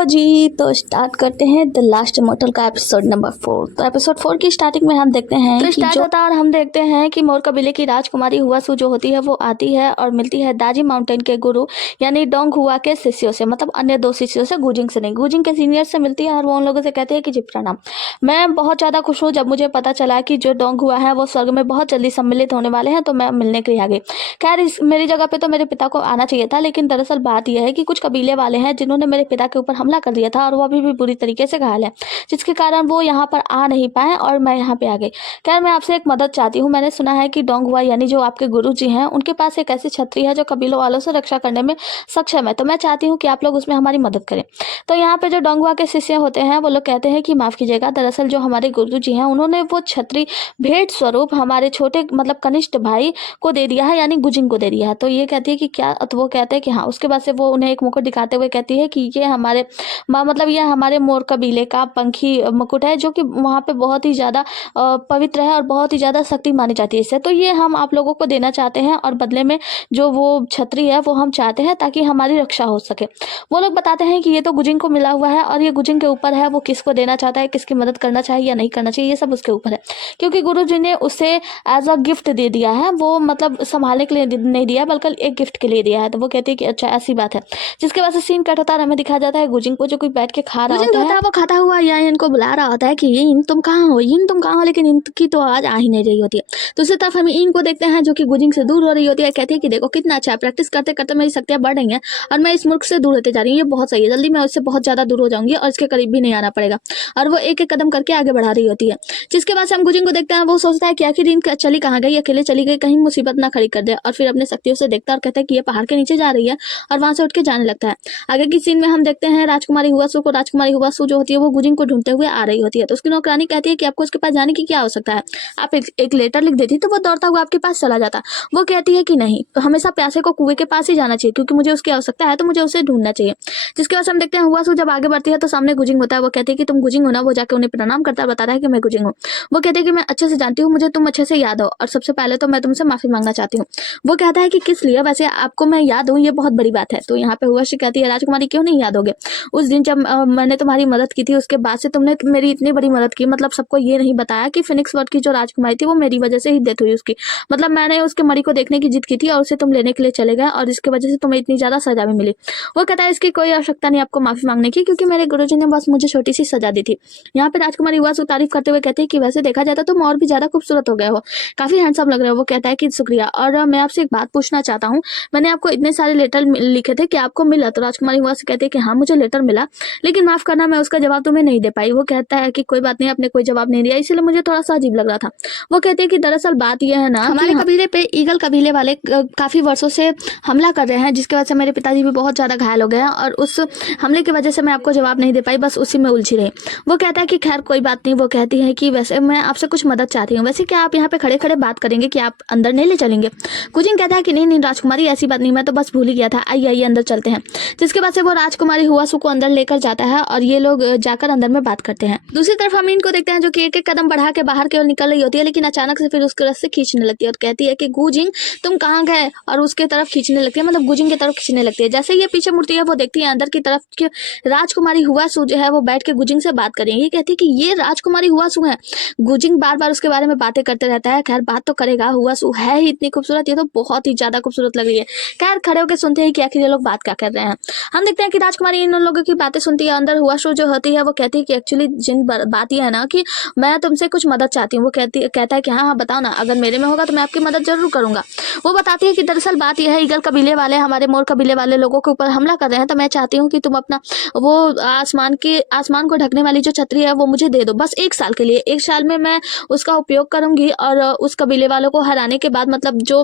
चलो जी, तो स्टार्ट करते हैं द लास्ट इमॉर्टल का एपिसोड नंबर 4। तो एपिसोड 4 की स्टार्टिंग में हम देखते हैं तो स्टार्ट होता है और हम देखते हैं कि मोर कबीले की राजकुमारी हुआसू जो होती है वो आती है और मिलती है दाजी माउंटेन के गुरु यानी डोंग हुआ के शिष्यों से, मतलब अन्य 2 शिष्यों से, गुजिंग से नहीं, गुजिंग के सीनियर से मिलती है और वो उन लोगों से कहती है कि जी प्रणाम। मैं बहुत ज़्यादा खुश हूँ जब मुझे पता चला कि जो डोंग हुआ है वो स्वर्ग में बहुत जल्दी सम्मिलित होने वाले हैं, तो मैं मिलने के लिए आ गई। खैर मेरी जगह पे तो मेरे पिता को आना चाहिए था, लेकिन दरअसल बात यह है कि कुछ कबीले वाले हैं जिन्होंने मेरे पिता के ऊपर हमला कर दिया था और वो अभी भी बुरी तरीके से घायल है, जिसके कारण वो यहाँ पर आ नहीं पाए और मैं यहाँ पे आ गई। खैर मैं आपसे एक मदद चाहती हूँ। मैंने सुना है कि डोंग हुआ यानी जो आपके गुरु जी हैं उनके पास एक ऐसी छतरी है जो कबीलों वालों से रक्षा करने में सक्षम है, तो मैं चाहती हूँ कि आप लोग उसमें हमारी मदद करें। तो यहाँ पे जो डोंग हुआ के शिष्य होते हैं वो लोग कहते हैं कि माफ़ कीजिएगा, दरअसल जो हमारे गुरु जी हैं उन्होंने वो छतरी भेंट स्वरूप हमारे छोटे मतलब कनिष्ठ भाई को दे दिया है, यानी गुजिंग को दे दिया है। तो ये कहती है कि क्या, तो वो कहते हैं कि हाँ। उसके बाद से वो उन्हें एक मुकुट दिखाते हुए कहती है कि ये हमारे मतलब ये हमारे मोर कबीले का पंखी मुकुट है, जो कि वहाँ पे बहुत ही ज़्यादा पवित्र है और बहुत ही ज़्यादा शक्ति मानी जाती है इससे। तो ये हम आप लोगों को देना चाहते हैं और बदले में जो वो छतरी है वो हम चाहते हैं ताकि हमारी रक्षा हो सके। वो लोग बताते हैं कि ये तो गुजिंग को मिला हुआ है और ये गुजिंग के ऊपर है, वो किसको देना चाहता है, किसकी मदद करना चाहिए या नहीं करना चाहिए, ये सब उसके ऊपर है, क्योंकि गुरु जी ने उसे एज अ गिफ्ट दे दिया है। वो मतलब संभालने के लिए नहीं दिया बल्कि एक गिफ्ट के लिए दिया है। तो वो कहती है कि अच्छा ऐसी बात है। जिसके बाद से सीन कट होता है, हमें दिखाया जाता है गुजिंग को जो कोई बैठ के खा रहा होता है। वो खाता हुआ या इनको बुला रहा होता है कि इन तुम कहाँ हो, इन तुम कहाँ हो, लेकिन इनकी तो आवाज आ ही नहीं रही होती है। दूसरी तरफ हम इनको देखते हैं जो कि गुजिंग से दूर हो रही होती है। कहती है कि देखो कितना अच्छा है, प्रैक्टिस करते करते मेरी शक्तियां बढ़ रही हैं और मैं इस मुल्क से दूर होते जा रही हूँ, ये बहुत सही है, जल्दी मैं उससे बहुत ज्यादा दूर हो जाऊंगी और इसके करीब भी नहीं आना पड़ेगा। और वो एक एक कदम करके आगे बढ़ा रही होती है। जिसके बाद से हम गुजिंग को देखते हैं, वो सोचता है कि आखिर इन चली कहाँ गई, अकेले चली गई, कहीं मुसीबत ना खड़ी कर दे। और फिर अपने शक्तियों से देखता है और कहता है कि ये पहाड़ के नीचे जा रही है और वहां से उठ के जाने लगता है। आगे की सीन में हम देखते हैं राजकुमारी हुआसू को। राजकुमारी हुआसू जो होती है वो गुजिंग को ढूंढते हुए आ रही होती है। तो उसकी नौकरानी कहती है कि आपको उसके पास जाने की क्या आवश्यकता है, आप एक लेटर लिख देती तो वो दौड़ता हुआ आपके पास चला जाता। वो कहती है कि नहीं, तो हमेशा प्यासे को कुएं के पास ही जाना चाहिए, क्योंकि मुझे उसकी आवश्यकता है, तो मुझे उसे ढूंढना चाहिए। जिसके बाद हम देखते हैं हुआसू जब आगे बढ़ती है तो सामने गुजिंग होता है। वो कहती है कि तुम गुजिंग हो ना। वो जाकर उन्हें प्रणाम करता है, बताता है कि मैं गुजिंग हूँ। वो कहते हैं कि मैं अच्छे से जानती हूँ, मुझे तुम अच्छे से याद हो और सबसे पहले तो मैं तुमसे माफी मांगना चाहती हूँ। वो कहता है कि किस लिए, वैसे आपको मैं याद हूँ, ये बहुत बड़ी बात है। तो यहाँ पे हुआसू कहती है राजकुमारी क्यों नहीं याद होगे, उस दिन जब मैंने तुम्हारी मदद की थी उसके बाद से तुमने मेरी इतनी बड़ी मदद की, मतलब सबको ये नहीं बताया कि फिनिक्स वर्ड की जो राजकुमारी थी वो मेरी वजह से ही डेथ हुई उसकी, मतलब मैंने उसके मरी को देखने की जिद की थी और उसे तुम लेने के लिए चले गए और इसकी वजह से तुम्हें इतनी ज्यादा सजा भी मिली। वो कहता है इसकी कोई आवश्यकता नहीं आपको माफी मांगने की, क्योंकि मेरे गुरुजी ने बस मुझे छोटी सी सजा दी थी। यहाँ पे राजकुमारी हुआसू तारीफ करते हुए कहते हैं कि वैसे देखा जाता तो तुम और भी ज्यादा खूबसूरत हो गए हो, काफी हैंडसम लग रहे हो। वो कहता है कि शुक्रिया, और मैं आपसे एक बात पूछना चाहता हूँ, मैंने आपको इतने सारे लेटर लिखे थे कि आपको मिला? तो राजकुमारी हुआसू कहती है कि हाँ मुझे लेटर मिला, लेकिन माफ करना मैं उसका जवाब तुम्हें नहीं दे पाई। वो कहता है कि कोई बात नहीं, आपने कोई जवाब नहीं दिया इसलिए मुझे थोड़ा सा अजीब लग रहा था। वो कहते हैं कि दरअसल बात यह है ना, हमारे कबीले पे ईगल कबीले वाले काफी वर्षों से हमला कर रहे हैं, जिसकी वजह से मेरे पिताजी भी बहुत ज्यादा घायल हो गए हैं और उस हमले की वजह से मैं आपको जवाब नहीं दे पाई, बस उसी में उलझी रही। वो कहता है कि खैर कोई बात नहीं। वो कहती है कि वैसे मैं आपसे कुछ मदद चाहती हूँ, वैसे क्या आप यहाँ पे खड़े खड़े बात करेंगे कि आप अंदर नहीं ले चलेंगे? गुजिंग कहता है कि नहीं नहीं राजकुमारी ऐसी बात नहीं, मैं तो बस भूल ही गया था, आइए आइए अंदर चलते हैं। जिसके बाद से वो राजकुमारी हुआसू को अंदर लेकर जाता है और ये लोग जाकर अंदर में बात करते हैं। दूसरी तरफ हम इनको देखते हैं जो कि एक एक कदम बढ़ा के बाहर की ओर निकल रही होती है, लेकिन अचानक से फिर उसके रस से खींचने लगती है और कहती है कि गुजिंग तुम कहाँ गए, और उसके तरफ खींचने लगती है, मतलब गुजिंग की तरफ खींचने लगती है। जैसे ये पीछे मुड़ती है वो देखती है अंदर की तरफ कि राजकुमारी हुआसू जो है वो बैठ के गुजिंग से बात करेंगी। कहती है कि ये राजकुमारी हुआसू है। गुजिंग बार बार उसके बारे में बातें करते रहता है। खैर बात तो करेगा, हुआसू है ही इतनी खूबसूरत, ये तो बहुत ही ज्यादा खूबसूरत लग रही है। खैर खड़े होकर सुनते हैं कि आखिर ये लोग बात क्या कर रहे हैं। हम देखते हैं कि राजकुमारी इन लोगों की बातें सुनती है। अंदर हुआसू जो होती है वो कहती है कि एक्चुअली जिन बात ये है ना कि मैं तुमसे कुछ मदद चाहती हूँ। वो कहता है कि हाँ हाँ बताओ ना, अगर मेरे में होगा तो मैं आपकी मदद जरूर करूंगा। वो बताती है कि दरअसल बात यह है, ईगल कबीले वाले हमारे मोर कबीले वाले लोगों के ऊपर हमला कर रहे हैं, तो मैं चाहती हूँ कि तुम अपना वो आसमान को ढकने वाली जो छतरी है वो मुझे दे दो, बस 1 साल के लिए। 1 साल में मैं उसका उपयोग करूंगी और उस कबीले वालों को हराने के बाद, मतलब जो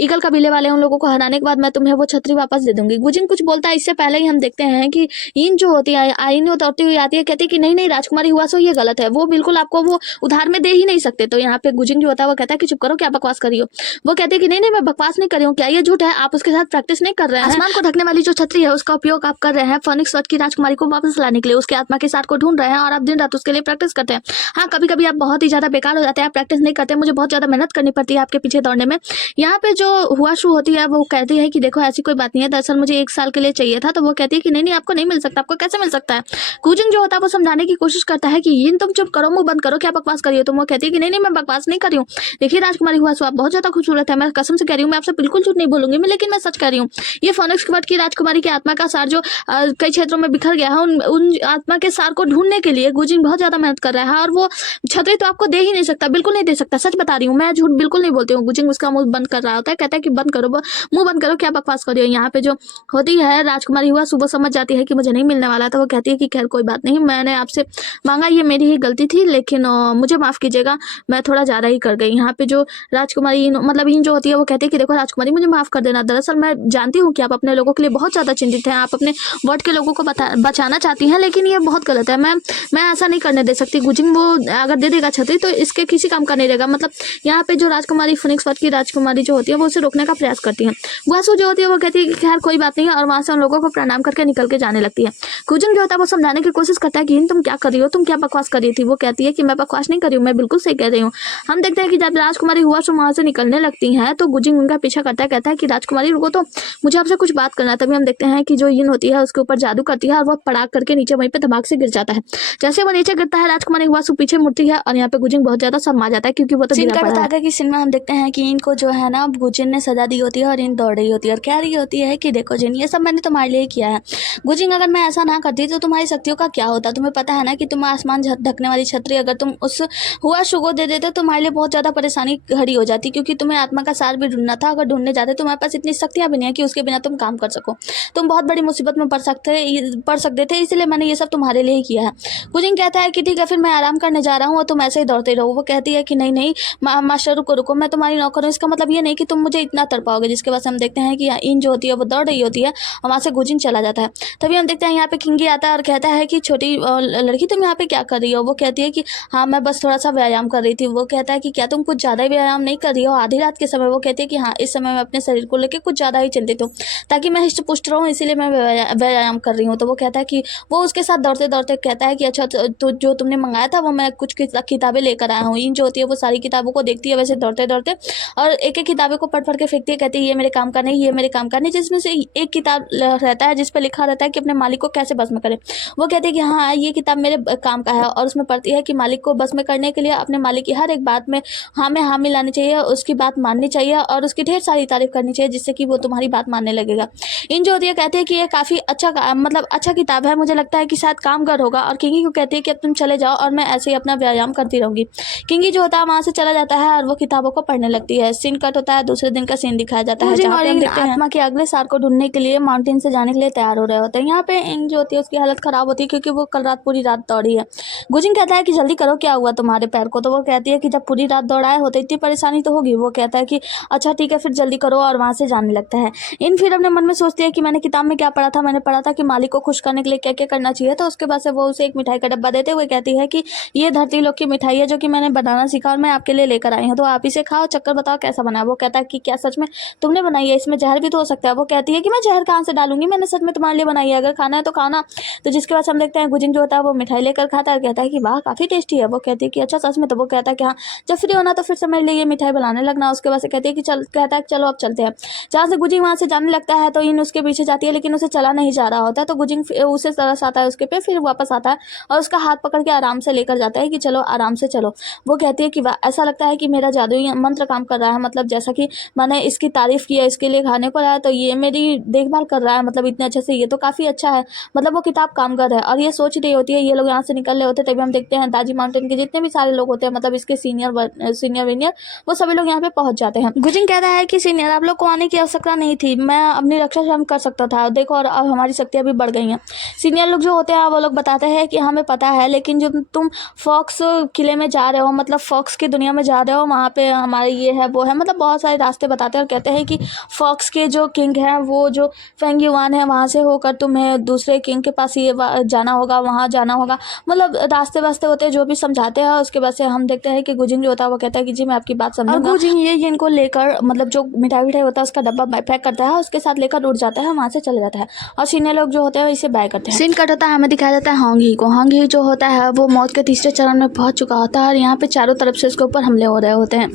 ईगल कबीले वाले उन लोगों को हराने के बाद मैं तुम्हें वो छतरी वापस दे दूंगी। गुजिंग कुछ बोलता है इससे पहले ही हम देखते हैं कि इन जो होती है आईन उतरती हुई आती है, कहती है कि नहीं नहीं राजकुमारी हुआसू ये गलत है, वो बिल्कुल आपको वो उधार में दे ही नहीं सकते। तो यहाँ पे गुजिंग जो होता है वो कहता है कि चुप करो, क्या बकवास करी हो। वो कहते हैं कि नहीं नहीं मैं बकवास नहीं कर रही हूँ, क्या ये झूठ है, आप उसके साथ प्रैक्टिस नहीं कर रहे हैं। आसमान को ढकने वाली जो छतरी है उसका उपयोग आप कर रहे हैं फिनिक्स वर्ड की राजकुमारी को वापस लाने के लिए, उसके आत्मा के साथ को ढूंढ रहे हैं और आप दिन रात उसके लिए प्रैक्टिस करते हैं। हाँ कभी कभी आप बहुत ही ज्यादा बेकार हो जाते हैं, आप प्रैक्टिस नहीं करते, मुझे बहुत ज्यादा मेहनत करनी पड़ती है आपके पीछे दौड़ने में। यहाँ पे जो हुआसू होती है वो कहती है कि देखो ऐसी कोई बात नहीं है, दरअसल मुझे 1 साल के लिए चाहिए था। तो वो कहती है कि नहीं नहीं आप आपको नहीं मिल सकता, आपको कैसे मिल सकता है। गुजिंग जो होता है वो समझाने की कोशिश करता है कि यिन तुम चुप करो, मुंह बंद करो, क्या बकवास करिए तुम। वो कहती है कि नहीं नहीं मैं बकवास नहीं कर रही हूँ, देखिए राजकुमारी हुआ आप बहुत ज्यादा खूबसूरत है, मैं कसम से कह रही हूँ, मैं आपसे बिल्कुल झूठ नहीं बोलूंगी मैं, लेकिन मैं सच कह रही हूँ। ये फोनिक्स क्वार्ट की राजकुमारी की आत्मा का सार जो कई क्षेत्रों में बिखर गया है, उन आत्मा के सार को ढूंढने के लिए गुजिंग बहुत ज्यादा मेहनत कर रहा है, और वो छतरी तो आपको दे ही नहीं सकता, बिल्कुल नहीं दे सकता, सच बता रही हूँ मैं, झूठ बिल्कुल नहीं बोलती हूँ। गुजिंग उसका मुंह बंद कर रहा होता है, कहता है कि बंद करो, मुंह बंद करो, क्या बकवास कर रही हो। यहाँ पे जो होती है राजकुमारी हुआ सुबह समझ जाती है कि मुझे नहीं मिलने वाला, तो वो कहती है कि खैर कोई बात नहीं, मैंने आपसे मांगा, ये मेरी ही गलती थी, लेकिन मुझे माफ कीजिएगा, मैं थोड़ा ज्यादा ही कर गई। यहाँ पे जो राजकुमारी मतलब इन जो होती है वो कहती है कि देखो राजकुमारी मुझे माफ कर देना, दरअसल मैं जानती हूँ कि आप अपने लोगों के लिए बहुत ज्यादा चिंतित हैं, आप अपने वर्ड के लोगों को बचाना चाहती हैं, लेकिन ये बहुत गलत है, मैं ऐसा नहीं करने दे सकती। गुजिंग वो अगर दे देगा छतरी तो इसके किसी काम का नहीं रहेगा। मतलब यहाँ पे जो राजकुमारी फिनिक्स वर्ड की राजकुमारी जो होती है वो उसे रोकने का प्रयास करती है। गुआसू जो होती है वो कहती है कि खैर कोई बात नहीं है, और वहां से उन लोगों को प्रणाम करके निकल के जाने लगती है। गुजिंग जो होता है वो समझाने की कोशिश करता है कि तुम क्या कर रही हो, तुम क्या बकवास कर रही थी। वो कहती है कि मैं बकवास नहीं कर रही हूँ, मैं बिल्कुल सही कह रही हूँ। हम देखते हैं कि जब राजकुमारी हुआ वहां से निकलने लगती है तो गुजिंग उनका पीछा करता है, कहता है कि राजकुमारी रुको, तो मुझे आपसे कुछ बात करना है। तभी हम देखते हैं कि जो यिन होती है उसके ऊपर जादू करती है, और वो पड़ाक करके नीचे वहीं पे धमाक से गिर जाता है। जैसे वो नीचे गिरता है राजकुमारी हुआ पीछे मुड़ती है, और यहाँ पे गुजिंग बहुत ज्यादा शर्मा जाता है, क्योंकि वो तो गिरा पड़ा है। कि सीन में हम देखते हैं कि इनको जो है ना गुजिन ने सजा दी होती है, और इन दौड़ रही होती है, और कह रही होती है कि देखो जिन, ये सब मैंने तुम्हारे लिए किया है। गुजिंग अगर मैं ऐसा ना करती तो तुम्हारी शक्तियों का क्या होता। तुम्हें पता है ना कि तुम आसमान ढकने वाली छतरी अगर तुम उस हुआ शुगो दे देते तो तुम्हारे लिए बहुत ज्यादा परेशानी खड़ी हो जाती, क्योंकि तुम्हें आत्मा का सार भी ढूंढना था। अगर ढूंढने जाते तुम्हारे पास इतनी शक्तियां भी नहीं है कि उसके बिना तुम काम कर सको, तुम बहुत बड़ी मुसीबत में पड़ सकते थे, इसलिए मैंने ये सब तुम्हारे लिए ही किया है। गुजिंग कहता है कि ठीक है फिर मैं आराम करने जा रहा हूँ और तुम ऐसे ही दौड़ते रहो। वो कहती है कि नहीं नहीं मास्टर रुको रुको, मैं तुम्हारी नौकर हूँ, इसका मतलब ये नहीं कि तुम मुझे इतना तड़पाओगे। जिसके बाद हम देखते हैं कि इन जो होती है वो दौड़ रही होती है, और वहाँ से गुजिंग चला जाता है। तभी हम देखते हैं यहाँ पे किंगी आता है और कहता है कि छोटी लड़की तुम यहाँ पे क्या कर रही हो। वो कहती है कि हाँ मैं बस थोड़ा सा व्यायाम कर रही थी। वो कहता है कि क्या तुम कुछ ज़्यादा ही व्यायाम नहीं कर रही हो आधी रात के समय। वो कहती है कि हाँ इस समय मैं अपने शरीर को लेकर कुछ ज़्यादा ही चिंतित हूँ, ताकि मैं हिष्ट पुष्ट रहूँ, इसीलिए मैं व्यायाम कर रही हूँ। तो वो कहता है कि वो उसके साथ दौड़ते दौड़ते कहता है कि अच्छा तो जो तुमने मंगाया था वो मैं कुछ किताबें लेकर आया हूँ। इन जो होती है वो सारी किताबों को देखती है वैसे दौड़ते दौड़ते, और एक एक किताबें को पढ़ के फेंकती है, कहती है ये मेरे काम का नहीं, ये मेरे काम का नहीं। जिसमें से एक किताब रहता है जिस पर लिखा रहता है कि अपने मालिक को कैसे बस में करे। वो कहती है कि हाँ ये किताब मेरे काम का है, और उसमें पढ़ती है कि मालिक को बस में करने के लिए अपने मालिक की हर एक बात में हाँ में हाँ मिलानी चाहिए, उसकी बात माननी चाहिए, और उसकी ढेर सारी तारीफ करनी चाहिए, जिससे कि वो तुम्हारी बात मानने लगेगा। इन जो होती है कहती है कि ये काफ़ी अच्छा मतलब अच्छा किताब है, मुझे लगता है कि शायद कामगर होगा। और किंगी को कहती है कि अब तुम चले जाओ और मैं ऐसे ही अपना व्यायाम करती रहूंगी। किंगी जो होता है वहाँ से चला जाता है और वो किताबों को पढ़ने लगती है। सीन कट होता है, दूसरे दिन का सीन दिखाया जाता है जहाँ पे हम देखते हैं आत्मा के अगले सार को ढूंढने के लिए माउंटेन से जाने के लिए तैयार हो रहे होते हैं। यहाँ पे इंग जो होती है उसकी हालत खराब होती है, क्योंकि वो कल रात पूरी रात दौड़ी है। गुजिंग कहता है कि जल्दी करो क्या हुआ तुम्हारे पैर को। तो वो कहती है कि जब पूरी रात दौड़ाए होते इतनी परेशानी तो होगी। वो कहता है कि अच्छा ठीक है फिर जल्दी करो, और वहाँ से जाने लगता है। इन फिर अपने मन में सोचती है कि मैंने किताब में क्या पढ़ा था, मैंने पढ़ा था कि मालिक को खुश करने के लिए क्या क्या करना चाहिए। तो उसके बाद से वो उसे एक मिठाई का डब्बा देते हुए कहती है कि ये धरती लोग की मिठाई है जो कि मैंने बनाना सीखा और मैं आपके लिए लेकर आई हूँ, तो आप इसे खाओ, चक्कर बताओ कैसा बना है। वो कहता है कि क्या सच में तुमने बनाई है, इसमें जहर भी तो हो सकता है। वो कहती है कि मैं जहर कहाँ से डालूंगी, मैंने सच में तुम्हारे लिए बनाई है, अगर खाना है तो खाना। तो जिसके बाद हम देखते हैं गुजिंग जो होता है वो मिठाई लेकर खाता है, कहता है कि वाह काफी टेस्टी है। वो कहती है कि अच्छा सच में। तो वो कहता है कि हाँ जब फ्री होना तो फिर से मेरे लिए ये मिठाई बनाने लगना। उसके बाद से कहती है कि कहता है चलो अब चलते हैं। जहाँ से गुजिंग वहाँ से जाने लगता है तो इन उसके पीछे जाती है, लेकिन उसे चला नहीं जा रहा होता है। तो गुजिंग उसे तरस आता है उसके पे, फिर वापस आता है और उसका हाथ पकड़ के आराम से लेकर जाता है कि चलो आराम से चलो। वो कहती है कि ऐसा लगता है कि मेरा जादुई मंत्र काम कर रहा है, मतलब जैसा कि मैंने इसकी तारीफ की है, इसके लिए खाने को लाया तो ये मेरी देखभाल कर रहा है, मतलब इतने अच्छे से, ये तो काफ़ी अच्छा है। मतलब वो किताब कामगर है। और ये सोच रही होती है, ये लोग यहाँ से निकल रहे होते तभी हम देखते हैं दाजी माउंटेन के जितने भी सारे लोग होते हैं, मतलब इसके सीनियर वीनियर, वो सभी लोग यहाँ पे पहुंच जाते हैं। गुजिंग कहता है कि सीनियर आप लोग को आने की आवश्यकता नहीं थी, मैं अपनी रक्षा स्वयं कर सकता था, देखो और अब हमारी शक्तियाँ भी बढ़ गई हैं। सीनियर लोग जो होते हैं वो लोग बताते हैं कि हमें पता है, लेकिन जब तुम फॉक्स किले में जा रहे हो, मतलब फॉक्स की दुनिया में जा रहे हो, वहाँ पे हमारे ये है वो है, मतलब बहुत सारे रास्ते बताते हैं और कहते हैं कि फॉक्स के जो किंग हैं वो जो फेंग युआन है वहाँ से होकर तुम्हें दूसरे किंग के पास ये जाना होगा, वहाँ जाना होगा, मतलब रास्ते वास्ते होते हैं जो भी समझाते हैं। उसके बाद से हम देखते हैं कि गुजिंग जो होता है वो कहता है कि जी मैं आपकी बात समझूंगा। गुजिंग ये इनको लेकर मतलब जो मिठाई होता है उसका डब्बा पैक करता है, उसके साथ लेकर उड़ जाता है, वहाँ से चले जाता है। और सीनियर लोग जो होते हैं इसे बाय करते हैं। सीन कट होता है, हमें दिखाया जाता है होंग ही को। होंग ही जो होता है वो मौत के तीसरे चरण में पहुंच चुका होता है और यहाँ पे चारों तरफ से उसके ऊपर हमले हो रहे होते हैं।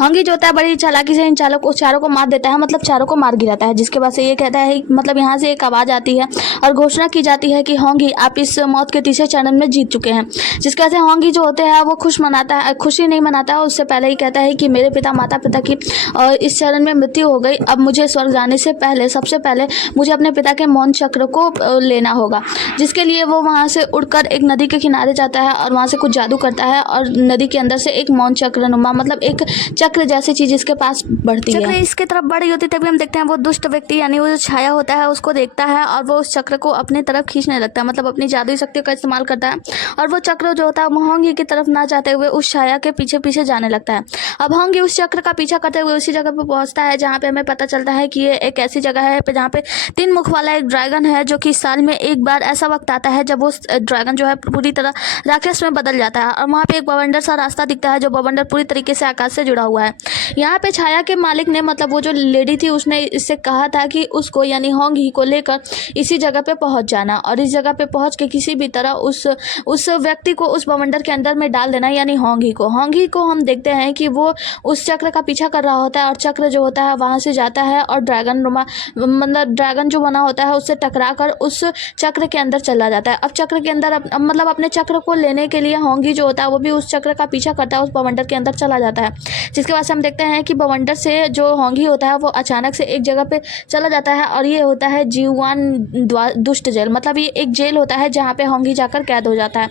होंग ही जो होता है बड़ी चालाकी से इन चारों को मार देता है, मतलब चारों को मार गिराता है। जिसके बाद से ये कहता है, मतलब यहाँ से एक आवाज़ आती है और घोषणा की जाती है कि होंगी आप इस मौत के तीसरे चरण में जीत चुके हैं। जिसकी वजह से होंगी जो होते हैं वो खुशी नहीं मनाता है, उससे पहले ही कहता है कि मेरे माता पिता की इस चरण में मृत्यु हो गई, अब मुझे स्वर्ग जाने से पहले सबसे पहले मुझे अपने पिता के मौन चक्र को लेना होगा। जिसके लिए वो वहाँ से उड़कर एक नदी के किनारे जाता है और वहाँ से कुछ जादू करता है और नदी के अंदर से एक मौन चक्र नुमा मतलब एक चक्र जैसी चीज इसके पास बढ़ती है। चक्र इसके तरफ बढ़ रही होती है, तभी हम देखते हैं वो दुष्ट व्यक्ति यानी वो जो छाया होता है उसको देखता है और वो उस चक्र को अपनी तरफ खींचने लगता है, मतलब अपनी जादुई शक्तियों का इस्तेमाल करता है और वो चक्र जो होता है होंगी की तरफ ना जाते हुए उस छाया के पीछे पीछे जाने लगता है। अब होंगी उस चक्र का पीछा करते हुए उसी जगह पे पहुंचता है जहाँ पे हमें पता चलता है कि ये एक ऐसी जगह है जहाँ पे 3 मुख वाला एक ड्रैगन है, जो कि साल में एक बार ऐसा वक्त आता है जब वो ड्रैगन जो है पूरी तरह राक्षस में बदल जाता है और वहाँ पे एक बवंडर सा रास्ता दिखता है, जो बवंडर पूरी तरीके से आकाश से जुड़ा हुआ है। यहाँ पे छाया के मालिक ने मतलब वो जो लेडी थी उसने इससे कहा था कि उसको यानी होंगी को लेकर इसी जगह पे पहुंच जाना और इस जगह पे पहुंच के किसी भी तरह उस व्यक्ति को उस बवंडर के अंदर में डाल देना, यानी होंगी को हम देखते हैं कि वो उस चक्र का पीछा कर रहा होता है और चक्र जो होता है वहां से जाता है और मतलब ड्रैगन जो बना होता है उससे टकरा कर उस चक्र के अंदर चला जाता है। अब चक्र के अंदर मतलब अपने चक्र को लेने के लिए होंगी जो होता है वो भी उस चक्र का पीछा करता है, उस बवंडर के अंदर चला जाता है। जिसके बाद से हम देखते हैं कि बवंडर से जो होंगी होता है वो अचानक से एक जगह पे चला जाता है और ये होता है जीवान दुष्ट जेल, मतलब ये एक जेल होता है जहाँ पे होंगी जाकर कैद हो जाता है।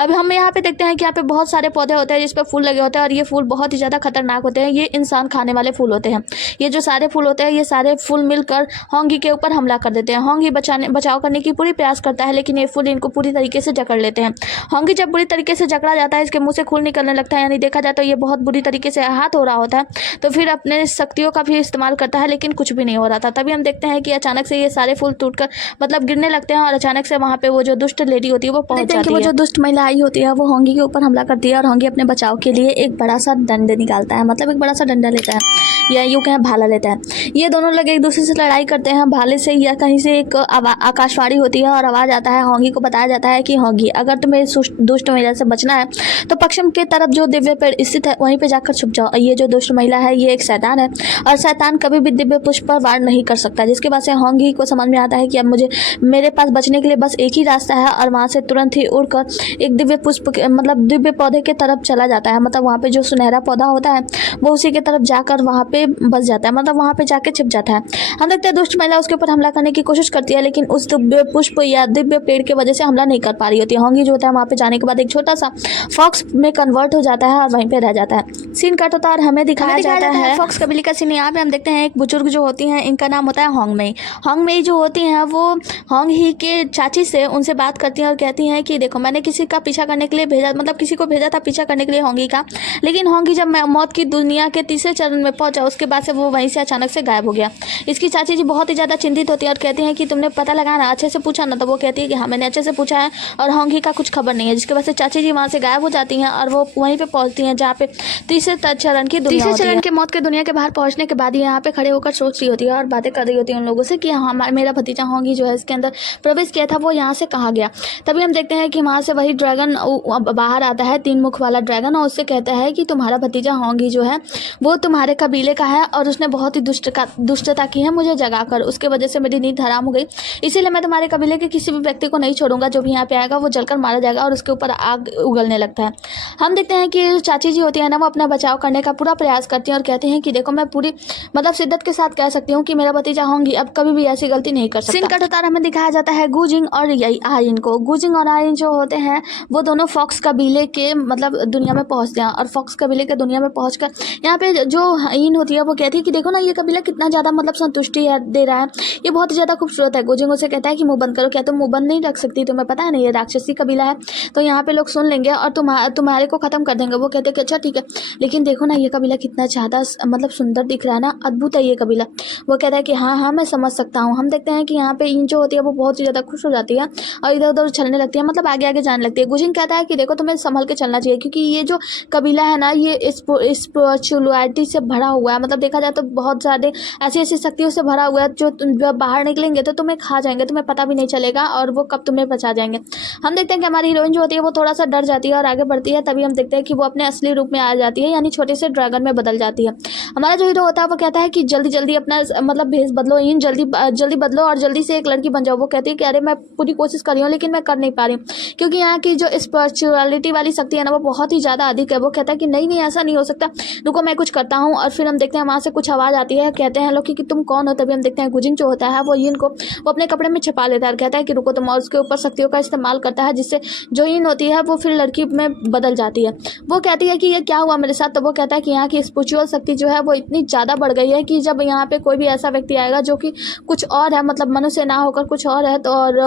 अब हम यहाँ पे देखते हैं कि यहाँ पे बहुत सारे पौधे होते हैं जिसपे फूल लगे होते हैं और ये फूल बहुत ही ज़्यादा खतरनाक होते हैं, ये इंसान खाने वाले फूल होते हैं। ये जो सारे फूल होते हैं ये सारे फूल मिलकर होंगी के ऊपर हमला कर देते हैं। होंगी बचाव करने की पूरी प्रयास करता है लेकिन ये फूल इनको पूरी तरीके से जकड़ लेते हैं। होंगी जब बुरी तरीके से जकड़ा जाता है इसके मुंह से खून निकलने लगता है, यानी देखा जाए तो ये बहुत बुरी तरीके से आहत हो रहा होता है, तो फिर अपने शक्तियों का भी इस्तेमाल करता है लेकिन कुछ भी नहीं हो रहा था। तभी हम देखते हैं कि अचानक से ये सारे फूल टूटकर मतलब गिरने लगते हैं और अचानक से वहाँ पे वो जो दुष्ट लेडी होती है वो पहुंच जाती है। वो जो दुष्ट महिला आई होती है वो होंगी के ऊपर हमला करती है और होंगी अपने बचाव के लिए एक बड़ा सा डंडा निकालता है, मतलब एक बड़ा सा डंडा लेता है या यूं कहें भाला लेता है। ये दोनों लोग एक दूसरे से लड़ाई करते हैं भाले से या कहीं से एक आकाशवाणी होती है और आवाज आता है। होंगी को बताया जाता है कि होंगी अगर तुम्हें दुष्ट महिला से बचना है तो पश्चिम की तरफ जो दिव्य पेड़ स्थित है वहीं पे जाकर छुप जाओ। ये जो दुष्ट महिला है ये एक शैतान है और शैतान कभी भी दिव्य पुष्प पर वार नहीं कर सकता। जिसके बाद से होंगी को समझ में आता है कि अब मेरे पास बचने के लिए बस एक ही रास्ता है और वहाँ से तुरंत ही उड़कर एक दिव्य पुष्प मतलब दिव्य पौधे के तरफ चला जाता है, मतलब वहाँ पे जो सुनहरा पौधा होता है वो उसी के तरफ जाकर वहाँ पे बस जाता है, मतलब वहाँ पे जाके छिप जाता है। हम देखते हैं दुष्ट महिला उसके ऊपर हमला करने की कोशिश करती है लेकिन उस दिव्य पुष्प या दिव्य पेड़ की वजह से हमला नहीं कर पा रही होती है। होंगी जो होता है वहाँ पे जाने के बाद एक छोटा सा फॉक्स में कन्वर्ट हो जाता है और वहीं पे रह जाता है। सीन कट होता है और हमें दिखाया जाता है फॉक्स कबीले का सीन। यहाँ पे हम देखते हैं एक बुजुर्ग जो होती हैं इनका नाम होता है होंगमेई। होंगमेई जो होती हैं वो होंगी के चाची से उनसे बात करती हैं और कहती हैं कि देखो मैंने किसी का पीछा करने के लिए भेजा, मतलब किसी को भेजा था पीछा करने के लिए होंगी का, लेकिन होंगी जब मौत की दुनिया के तीसरे चरण में पहुंचा उसके बाद से वो वहीं से अचानक से गायब हो गया। इसकी चाची जी बहुत ही ज़्यादा चिंतित होती है और कहती हैं कि तुमने पता लगाना अच्छे से पूछा ना, तो वो कहती है कि हाँ मैंने अच्छे से पूछा है और होंगी का कुछ खबर नहीं है। जिसके बाद से चाची जी वहाँ से गायब हो जाती हैं और वो वहीं पे पहुँचती हैं जहाँ पे तीसरे चरण की दुनिया तीसरे चरण के मौत की दुनिया के बाहर पहुँचने के बाद यहाँ पे खड़े होकर सोच रही होती है और बातें कर रही होती है उन लोगों से कि हाँ मेरा भतीजा होंगी जो है इसके अंदर प्रवेश किया था वो यहाँ से कहाँ गया। तभी हम देखते हैं कि वहाँ से वही ड्रैगन बाहर आता है, 3 मुख वाला ड्रैगन, और उससे कहता है कि तुम्हारा भतीजा होंगी जो है वो तुम्हारे कबीले का है और उसने बहुत ही दुष्टता की है मुझे जगाकर, उसके वजह से मेरी नींद हराम हो गई, इसीलिए मैं तुम्हारे कबीले के किसी भी व्यक्ति को नहीं छोड़ूंगा, जो भी यहाँ पे आएगा वो जलकर मारा जाएगा और उसके ऊपर आग उगलने लगता है। हम देखते हैं कि चाची जी होती है ना वो अपना बचाव करने का पूरा प्रयास करती हैं और कहती हैं कि देखो मैं पूरी मतलब शिद्दत के साथ कह सकती हूँ कि मेरा भतीजा होंगी अब कभी भी ऐसी गलती नहीं कर सकता। सीन कट होता है, हमें दिखाया जाता है गुजिंग और आयन को। गुजिंग और आयन जो होते हैं वो दोनों फॉक्स कबीले के मतलब दुनिया में पहुंचते हैं और फॉक्स कबीले के दुनिया में पहुंचकर यहाँ पे जो आयन होती है वो कहती है कि देखो ना ये कबीला कितना ज़्यादा मतलब संतुष्टि दे रहा है, ये बहुत ज़्यादा खूबसूरत है। गुजिंग उसे कहता है कि मुँह बंद करो, क्या तुम मुँह बंद नहीं रख सकती, तुम्हें पता है ना ये राक्षसी कबीला है तो यहाँ पे लोग सुन लेंगे और तुम्हारे को ख़त्म कर देंगे। वो कहते हैं कि अच्छा ठीक है, लेकिन देखो ना ये कबीला कितना ज़्यादा मतलब सुंदर दिख रहा है ना, अद्भुत है ये कबीला। वो कहता है कि हाँ मैं समझ सकता हूँ। हम देखते हैं कि यहाँ पे इन जो होती है वो बहुत ही ज़्यादा खुश हो जाती है और इधर उधर चलने लगती है, मतलब आगे आगे जाने लगती है। गुजिंग कहता है कि देखो तुम्हें संभल के चलना चाहिए क्योंकि ये जो कबीला है ना ये स्पिरिचुअलिटी से भरा हुआ है, मतलब देखा जाए तो बहुत ज़्यादा ऐसी शक्तियों से भरा हुआ है जो जब बाहर निकलेंगे तो तुम्हें खा जाएंगे, तुम्हें पता भी नहीं चलेगा और वो कब तुम्हें बचा जाएंगे। हम देखते हैं कि हमारी हीरोइन जो होती है वो थोड़ा सा डर जाती है और आगे बढ़ती है। तभी हम देखते हैं कि वो अपने असली रूप में आ जाती है, यानी छोटे से ड्रैगन में बदल जाती है। हमारा जो हीरो होता है वो कहता है कि जल्दी अपना मतलब भेष बदलो, इन जल्दी बदलो और जल्दी से एक एक लड़की बन जाओ। वो कहती है कि अरे मैं पूरी कोशिश कर रही हूँ लेकिन मैं कर नहीं पा रही हूँ, क्योंकि यहाँ की जो स्पिरिचुअलिटी वाली शक्ति है ना वो बहुत ही ज़्यादा अधिक है। वो कहता है कि नहीं नहीं ऐसा नहीं हो सकता, रुको मैं कुछ करता हूँ। और फिर हम देखते हैं वहाँ से कुछ आवाज़ आती है, कहते हैं लोग कि तुम कौन हो। तभी हम देखते हैं गुजिंग जो होता है वो यिन को वो अपने कपड़े में छिपा लेता है और कहता है कि रुको तुम, और उसके ऊपर शक्तियों का इस्तेमाल करता है, जिससे जो यिन होती है वो फिर लड़की में बदल जाती है। वो कहती है कि ये क्या हुआ मेरे साथ। तो वो कहता है कि यहाँ की स्पिरिचुअल शक्ति जो है वो इतनी ज़्यादा बढ़ गई है कि जब यहाँ पे कोई भी ऐसा व्यक्ति आएगा जो कि कुछ और है, मतलब मनुष्य ना होकर कुछ और है, तो और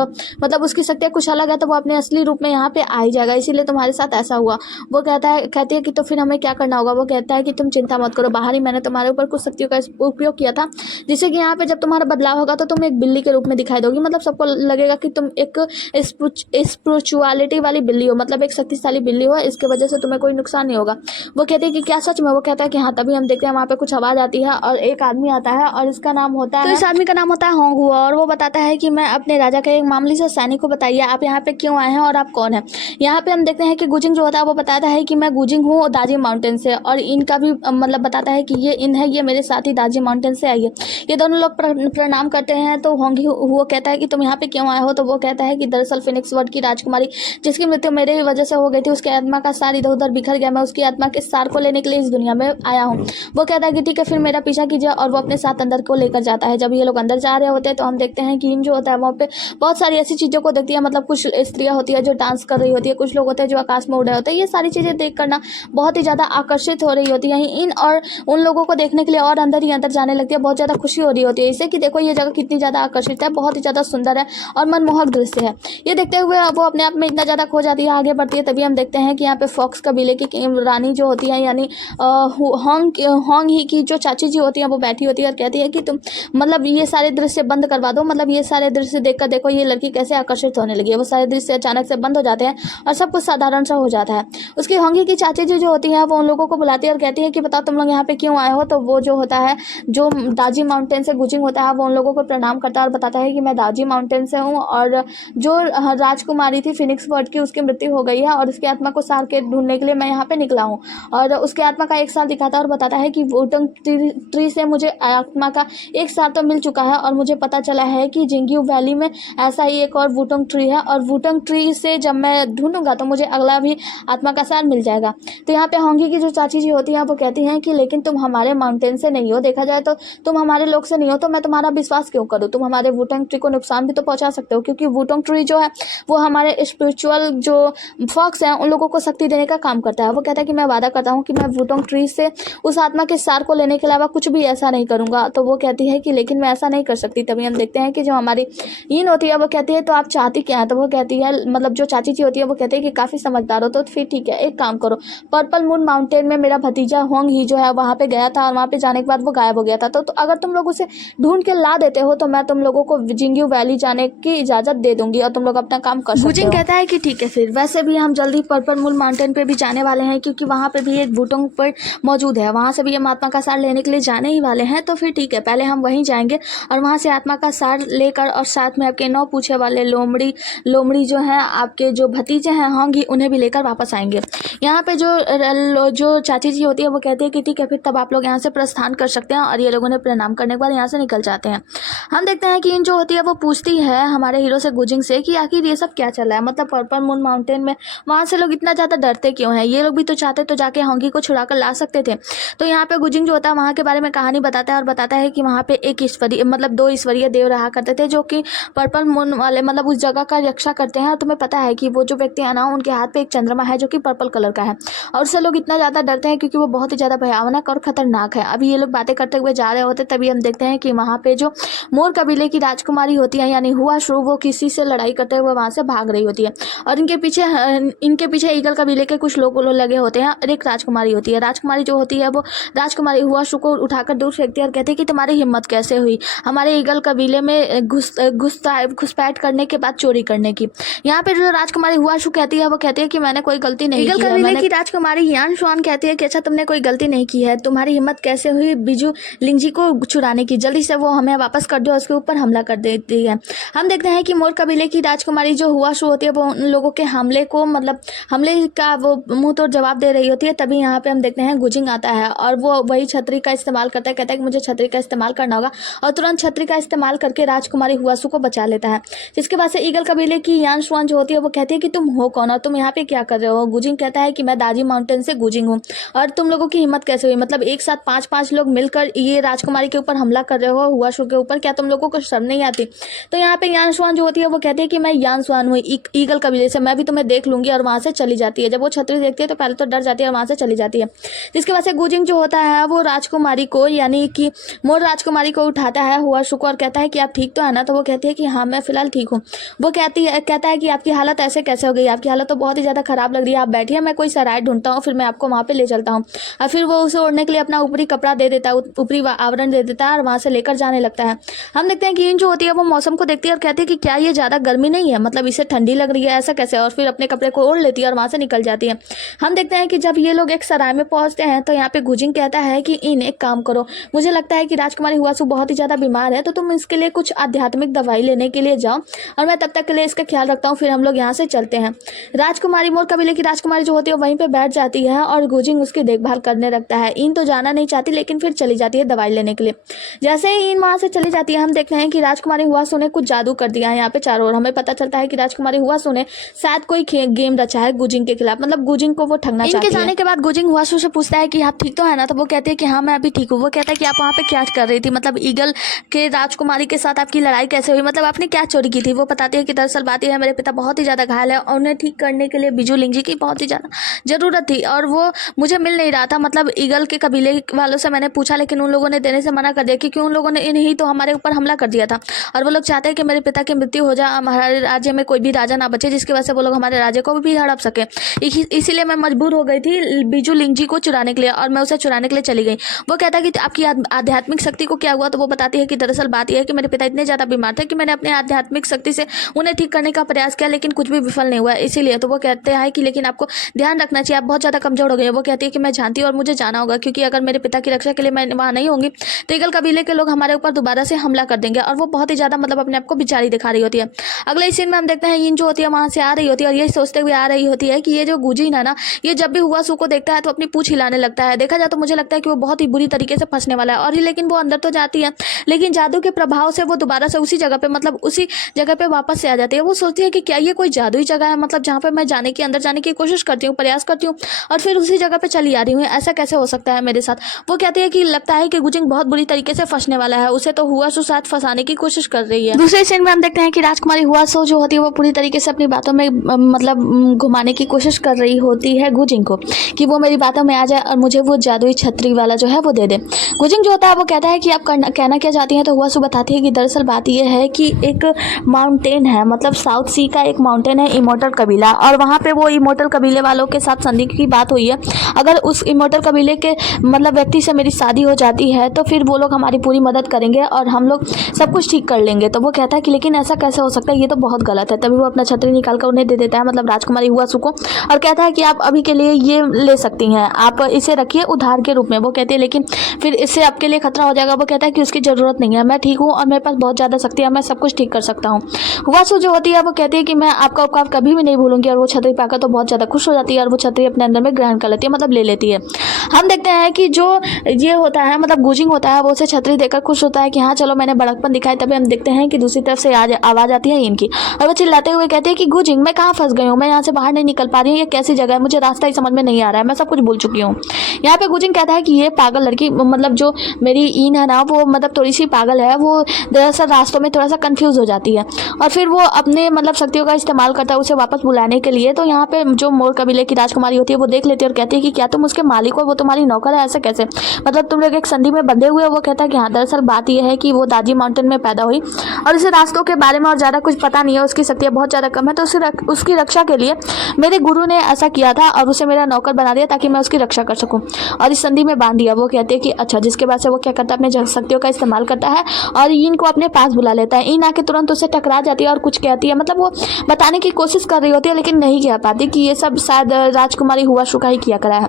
मतलब उसकी शक्तियाँ कुछ अलग है, तो वो अपने असली रूप में यहाँ पे आ ही जाएगा, इसीलिए तुम्हारे साथ ऐसा हुआ। वो कहती है कि तो फिर हमें क्या करना होगा। वो कहता है कि तुम चिंता मत करो, बाहर ही मैंने तुम्हारे ऊपर कुछ शक्तियों का उपयोग किया था, जिससे कि यहाँ पे जब तुम्हारा बदलाव होगा तो तुम एक बिल्ली के रूप में दिखाई दोगी। मतलब सबको लगेगा कि तुम एक स्पिरिचुअलिटी वाली बिल्ली हो, मतलब एक शक्तिशाली बिल्ली हो, इसके वजह से तुम्हें कोई नुकसान नहीं होगा। वो कहते हैं कि क्या सच में। वो कहता है कि हाँ। तभी हम देखते हैं वहाँ पे कुछ आवाज़ आती है और एक आदमी आता है और इसका नाम होता है, तो इस आदमी का नाम होता है होंगहुआ। और वो बताता है कि मैं अपने राजा के एक मामूली से सैनिक को, बताइए आप यहाँ पे क्यों आए हैं और आप कौन है। यहाँ पे हम देखते हैं कि गुजिंग जो होता है वो बताता है कि मैं गुजिंग हूँ दाजी माउंटेन से, और इनका भी मतलब बताता है कि ये इन है, ये मेरे साथी दाजी माउंटेन से आई है। ये दोनों लोग प्रणाम करते हैं। तो होंगहुआ कहता है कि तुम यहाँ पे क्यों आए हो। तो वो कहता है कि दरअसल फिनिक्स वर्ल्ड की राजकुमारी जिसकी मृत्यु मेरे वजह से हो गई थी, उसकी आत्मा का सार इधर उधर बिखर गया, मैं उसकी आत्मा के सार को लेने के लिए इस दुनिया में आया हूँ। वो कहता है कि ठीक है फिर मेरा पीछा कीजिए, और वो अपने साथ अंदर को लेकर जाता है। जब ये लोग अंदर जा रहे होते हैं तो हम देखते हैं कि इन जो होता है वहाँ पे बहुत सारी ऐसी चीज़ों को देखती है, मतलब कुछ स्त्रियाँ होती है जो डांस कर रही होती है, कुछ लोग होते हैं जो आकाश में उड़ रहे होते हैं। ये सारी चीज़ें देख करना बहुत ही ज़्यादा आकर्षित हो रही होती है इन, और उन लोगों को देखने के लिए और अंदर ही अंदर जाने लगती है, बहुत ज़्यादा खुशी हो रही होती है इससे कि देखो ये जगह कितनी ज़्यादा आकर्षित है, बहुत ही ज़्यादा सुंदर है और मनमोहक दृश्य है। ये देखते हुए वो अपने आप में इतना ज़्यादा खो जाती है, आगे बढ़ती है। तभी हम देखते हैं कि यहाँ पे फॉक्स कबीले की रानी जो होती है, यानी होंग ही की जो चाची जी होती है वो बैठी होती है और कहती है कि तुम मतलब ये सारे दृश्य बंद करवा दो, मतलब ये सारे दृश्य देखकर देखो ये लड़की कैसे आकर्षित होने लगी है। वो सारे दृश्य अचानक से बंद हो जाते हैं और सब कुछ साधारण सा हो जाता है। उसकी होंगी की चाची जी जो होती है वो उन लोगों को बुलाती है और कहती है कि बताओ तुम लोग यहाँ पे क्यों आए हो। तो वो जो होता है, जो दाजी माउंटेन से गुजिंग होता है, वो उन लोगों को प्रणाम करता है और बताता है कि मैं दाजी माउंटेन से हूँ, और जो राजकुमारी थी फिनिक्स वर्ल्ड की उसकी मृत्यु हो गई है, और उसकी आत्मा को सार के ढूंढने के लिए मैं यहाँ पे निकला हूँ। और उसके आत्मा का एक साल दिखाता है और बताता है कि वुटंग ट्री से मुझे आत्मा का एक साल तो मिल चुका है, और मुझे पता चला है कि जिंगयू वैली में ऐसा ही एक और वुटंग ट्री है, और वुटंग ट्री से जब मैं ढूंढूंगा तो मुझे अगला भी आत्मा का सार मिल जाएगा। तो यहाँ पे होंगी की जो चाची जी होती हैं वो कहती हैं कि लेकिन तुम हमारे माउंटेन से नहीं हो, देखा जाए तो तुम हमारे लोग से नहीं हो, तो मैं तुम्हारा विश्वास क्यों करूँ। तुम हमारे वुटंग ट्री को नुकसान भी तो पहुंचा सकते हो, क्योंकि वुटंग ट्री जो है वो हमारे स्पिरिचुअल जो फॉक्स हैं उन लोगों को शक्ति देने का काम करता है। वो कहता है कि मैं वादा करता हूँ कि मैं वुटंग ट्री से उस आत्मा के सार को लेने के अलावा कुछ भी ऐसा नहीं करूँगा। तो वो कहती है कि लेकिन मैं ऐसा नहीं कर सकती। तभी हम देखते हैं कि जो हमारी इन होती है वो कहती है तो आप चाहती क्या है। तो वो कहती है, मतलब जो चाची जी होती है वो कहती है कि काफ़ी समझदार हो, तो फिर ठीक है एक काम करो, पर्पल मून माउंटेन में मेरा भतीजा होंग ही जो है वहाँ पे गया था, और वहाँ पे जाने के बाद वो गायब हो गया था। तो अगर तुम लोग उसे ढूंढ के ला देते हो तो मैं तुम लोगों को जिंगयू वैली जाने की इजाज़त दे दूंगी और तुम लोग अपना काम कर सकते हो। गुजिंग कहता है कि ठीक है फिर, वैसे भी हम जल्दी पर्पल मून माउंटेन पे भी जाने वाले हैं, क्योंकि वहाँ पे भी एक वुटंग पर मौजूद है, वहाँ से भी हम आत्मा का सार लेने के लिए जाने ही वाले हैं। तो फिर ठीक है पहले हम वहीं जाएंगे और वहाँ से आत्मा का सार लेकर, और साथ में आपके 9 पूछे वाले लोमड़ी जो हैं आपके जो भतीजे हैं होंगी उन्हें भी लेकर वापस आएंगे। यहाँ पे जो चाची जी होती है वो कहती है कि ठीक है फिर तब आप लोग यहाँ से प्रस्थान कर सकते हैं, और ये लोगों ने प्रणाम करने के बाद यहाँ से निकल जाते हैं। हम देखते हैं कि इन जो होती है वो पूछती है हमारे हीरो से गुजिंग से कि आखिर ये सब क्या चल रहा है, मतलब पर्पल मून माउंटेन में वहाँ से लोग इतना ज़्यादा डरते क्यों हैं, ये लोग भी तो चाहते तो जाके होंगी को छुड़ा कर ला सकते थे। तो यहाँ पे गुजिंग जो होता है वहाँ के बारे में कहानी बताता है और बताता है कि वहाँ पे एक ईश्वरीय मतलब 2 ईश्वरीय देव रहा करते थे, जो कि पर्पल मून वाले मतलब उस जगह का रक्षा करते हैं। और तुम्हें पता है कि वो जो व्यक्ति है ना उनके हाथ पे एक चंद्रमा है जो कि पर्पल कलर का है, और उससे लोग इतना ज़्यादा डरते हैं क्योंकि वो बहुत ही ज़्यादा भयानक और खतरनाक है। अभी ये लोग बातें करते हुए जा रहे होते तभी हम देखते हैं कि वहाँ पे जो मोर कबीले की राजकुमारी होती है यानी हुआ शुरू, वो किसी से लड़ाई करते हुए वहाँ से भाग रही होती है, और इनके पीछे ईगल कबीले के कुछ लोग लगे होते हैं, और एक राजकुमारी होती है। राजकुमारी जो होती है वो राजकुमारी हुआ शुरू को उठाकर दूर फेंकती है और कहती है कि तुम्हारी हिम्मत कैसे हुई हमारे ईगल कबीले में घुसपैठ करने के बाद चोरी करने की। यहाँ पे जो राजकुमारी हुआ शुरू कहती है वो कहती है कि मैंने कोई गलती नहीं की। ईगल कबीले की राजकुमारी यान शुआन कहती है कि अच्छा तुमने कोई गलती नहीं की है, तुम्हारी हिम्मत कैसे हुई बिजू लिंगजी को चुराने की, जल्दी से वो हमें वापस कर दो, उसके ऊपर हमला कर देती है। हम देखते हैं कि मोर कबीले की राजकुमारी जो हुआ शुरू होती है वो उन लोगों के हमले का वो मुंह तोड़ जवाब दे रही होती है। तभी यहाँ पे हम देखते हैं गुजिंग आता है और वो वही छतरी का इस्तेमाल करता है, कहता है कि मुझे छतरी का इस्तेमाल करना होगा, और तुरंत छतरी का इस्तेमाल करके राजकुमारी हुआसू को बचा लेता है। जिसके बाद से ईगल कबीले की यान शुआन जो होती है वो कहती है कि तुम हो कौन और तुम यहाँ पे क्या कर रहे हो। गुजिंग कहता है कि मैं दाजी माउंटेन से गुजिंग हूँ और तुम लोगों की हिम्मत कैसे हुई, मतलब एक साथ 5-5 लोग मिलकर ये राजकुमारी के ऊपर हमला कर रहे हो हुआसू के ऊपर, क्या तुम लोगों को शर्म नहीं आती। तो यहाँ पे यान शुआन जो होती है वो कहती है कि मैं यान शुआन हूँ ईगल कबीले से, मैं भी तुम्हें देख लूंगी, और वहाँ से चली जाती है। जब वो छतरी देखती है तो पहले तो डर जाती है और वहाँ से चली जाती है। जिसके बाद से गुजिंग जो होता है वो राजकुमारी को यानी कि मोर राजकुमारी को उठाता है हुआसू को और कहता है कि आप ठीक तो है ना। तो वो कहती है कि हाँ मैं फिलहाल ठीक हूँ। वो कहता है कि आपकी हालत ऐसे कैसे हो गई, आपकी हालत तो बहुत ही ज़्यादा खराब लग रही है, आप बैठिए मैं कोई सराय ढूंढता हूँ, फिर मैं आपको वहाँ पे ले चलता हूँ। और फिर वो उसे ओढ़ने के लिए अपना ऊपरी कपड़ा दे देता है, ऊपरी आवरण दे देता है और वहाँ से लेकर जाने लगता है। हम देखते हैं कि इन जो होती है वो मौसम को देखती है और कहती है कि क्या ये ज़्यादा गर्मी नहीं है, मतलब इसे ठंडी लग रही है ऐसा कैसे, और फिर अपने कपड़े को ओढ़ लेती है और वहाँ से निकल जाती है। हम देखते हैं कि जब ये लोग एक सराय में पहुँचते हैं तो यहाँ पे गुजिंग कहता है कि इन एक काम करो, मुझे लगता है कि राजकुमारी हुआसू बहुत ही ज़्यादा बीमार है, तो तुम इसके लिए कुछ आध्यात्मिक दवाई लेने के लिए जाओ और मैं तब तक के लिए इसका ख्याल रखता हूँ, फिर हम लोग यहाँ से चलते हैं। राजकुमारी मोर कबीले की राजकुमारी जो होती है वहीं पे बैठ जाती है और गुजिंग उसकी देखभाल करने लगता है। इन तो जाना नहीं चाहती लेकिन फिर चली जाती है दवाई लेने के लिए। जैसे ही इन वहाँ से चली जाती है हम देखते हैं कि राजकुमारी हुआसू ने कुछ जादू कर दिया है यहाँ पे चारों ओर। हमें पता चलता है कि राजकुमारी हुआसू ने शायद कोई गेम रचा है गुजिंग के खिलाफ, मतलब गुजिंग को वो ठगना चाहती है। इनके जाने के बाद गुजिंग हुआसू से पूछता है कि आप ठीक तो है ना। तो वो कहती है कि हाँ मैं अभी ठीक हूँ। वो कहता है कि आप वहाँ पे क्या कर रही थी, मतलब ईगल के राजकुमारी के साथ आपकी लड़ाई कैसे हुई, मतलब आपने क्या चोरी की थी। वो बताती है कि दरअसल बात यह है मेरे पिता बहुत ही ज़्यादा घायल है और उन्हें ठीक करने के लिए बिजू लिंग जी की बहुत ही ज़्यादा ज़रूरत थी और वो मुझे मिल नहीं रहा था, मतलब ईगल के कबीले वालों से मैंने पूछा लेकिन उन लोगों ने देने से मना कर दिया क्योंकि उन लोगों ने इन्हीं तो हमारे ऊपर हमला कर दिया था और वो लोग चाहते हैं कि मेरे पिता की मृत्यु हो जाए, हमारे राज्य में कोई भी राजा ना बचे, जिसकी वजह से वो लोग हमारे राज्य को भी हड़प सके। इसीलिए मैं मजबूर हो गई थी बिजू लिंग जी को चुराने के लिए और मैं उसे चुराने के लिए चली गई। वो कहता है कि आपकी आध्यात्मिक शक्ति को क्या हुआ। तो वो बताती है कि दरअसल बात यह है कि मेरे पिता इतने ज़्यादा बीमार थे कि मैंने अपने आध्यात्मिक शक्ति से उन्हें ठीक करने का प्रयास किया लेकिन कुछ भी विफल नहीं हुआ, इसीलिए। तो वो कहते हैं कि लेकिन आपको ध्यान रखना चाहिए, आप बहुत ज़्यादा कमजोर हो गए। वो कहती है कि मैं जानती हूँ और मुझे जाना होगा क्योंकि अगर मेरे पिता की रक्षा के लिए मैं वहाँ नहीं होंगी तो ईगल कबीले के लोग हमारे ऊपर दोबारा से हमला कर देंगे और वो बहुत ही ज़्यादा मतलब अपने आप को बेचारी दिखा रही होती है। अगले सीन में हम देखते हैं इन जो होती है वहाँ से आ रही होती है और ये सोचते हुए आ रही होती है कि ये जो गुजिंग है ना ये जब भी हुआसू को देखता है तो अपनी पूंछ हिलाने लगता है। देखा जाए तो मुझे लगता है कि वो बहुत ही बुरी तरीके से फंसने वाला है और लेकिन वो अंदर तो जाती है लेकिन जादू के प्रभाव से वो दोबारा से उसी जगह पे मतलब उसी जगह पे वापस से आ जाती है। वो सोचती है कि क्या ये कोई जादुई जगह है, मतलब जहाँ पे मैं जाने की अंदर जाने की कोशिश करती हूँ, प्रयास करती हूँ और फिर उसी जगह पे चली आ रही हूँ, ऐसा कैसे हो सकता है मेरे साथ। वो कहती है कि लगता है कि गुजिंग बहुत बुरी तरीके से फंसने वाला है, उसे तो हुआसू साथ फंसाने की कोशिश कर रही है। दूसरे सीन में हम देखते हैं कि राजकुमारी हुआसू जो होती है वो पूरी तरीके से अपनी बातों में मतलब घुमाने की कोशिश कर रही होती है गुजिंग को कि वो मेरी बातों में आ जाए और मुझे वो जादुई छतरी वाला जो है वो दे दे। गुजिंग जो होता है वो कहता है कि आप कहना क्या चाहती हैं। तो हुआसू बताती है कि दरअसल बात यह है कि एक माउंटेन है, मतलब साउथ सी का एक माउंटेन है इमोर्टल कबीला, और वहाँ पे वो इमोर्टल कबीले वालों के साथ संधि की बात हुई है। अगर उस इमोर्टल कबीले के मतलब व्यक्ति से मेरी शादी हो जाती है तो फिर वो लोग हमारी पूरी मदद करेंगे और हम लोग सब कुछ ठीक कर लेंगे। तो वो कहता है कि लेकिन ऐसा कैसे हो सकता है, ये तो बहुत गलत है। तभी वो अपना छतरी निकाल कर उन्हें दे देता है, मतलब राजकुमारी हुआसू को, और कहता है कि आप अभी के लिए ये ले सकती हैं, आप इसे रखिए उधार के रूप में। वो कहती है लेकिन फिर इससे आपके लिए खतरा हो जाएगा। वो कहता है कि उसकी ज़रूरत नहीं है, मैं ठीक हूँ और मेरे पास बहुत ज़्यादा शक्ति है, मैं सब कुछ ठीक कर सकता हूँ। हुआसू जो होती है वो कहती है कि मैं आपका उपकार कभी भी नहीं भूलूंगी और वो छतरी पाकर तो बहुत ज़्यादा खुश हो जाती है और वो छतरी अपने अंदर में ग्रहण कर लेती है, मतलब ले लेती है। हम देखते हैं कि जो ये होता है मतलब गुजिंग होता है वो उसे छतरी देकर खुश होता है कि हाँ चलो मैंने बड़कपन दिखाई। तभी हम देखते हैं कि दूसरी तरफ से आवाज़ आती है इनकी और वो चिल्लाते हुए कहती है कि गुजिंग मैं कहाँ फंस गई हूँ, मैं यहाँ से बाहर नहीं निकल पा रही हूँ, ये कैसी जगह है, मुझे रास्ता ही समझ में नहीं आ रहा है, मैं सब कुछ भूल चुकी हूँ। यहाँ पे गुजिंग कहता है कि ये पागल लड़की मतलब जो मेरी ईन है ना वो मतलब थोड़ी सी पागल है, वो दरअसल रास्तों में थोड़ा सा कंफ्यूज हो जाती है और फिर वो अपने मतलब शक्तियों का इस्तेमाल करता है उसे वापस बुलाने के लिए। तो यहाँ पे जो मोर कबीले की राजकुमारी होती है वो देख लेती है और कहती है कि क्या तुम उसके मालिक हो, वो तुम्हारी नौकर है, ऐसे कैसे, मतलब तुम लोग एक संधि में बंधे हुए। वो कहता है कि हाँ दरअसल बात यह है कि वो दाजी माउंटेन में पैदा हुई और उसे रास्तों के बारे में और ज़्यादा कुछ पता नहीं है, उसकी शक्तियाँ बहुत ज़्यादा कम है, तो उसकी रक्षा के लिए मेरे गुरु ने ऐसा किया था और उसे मेरा नौकर बना दिया ताकि मैं उसकी रक्षा कर सकूँ और इस संधि में बांध दिया। वो कहते हैं कि अच्छा, जिसके बाद से वो क्या करता है अपने शक्तियों का इस्तेमाल करता है और इन को अपने पास बुला लेता है। इन आके तुरंत उसे टकरा जाती है और कुछ कहती है, मतलब वो बताने की कोशिश कर रही होती है लेकिन नहीं कह पाती कि ये सब शायद राजकुमारी हुआसू का ही किया करा है।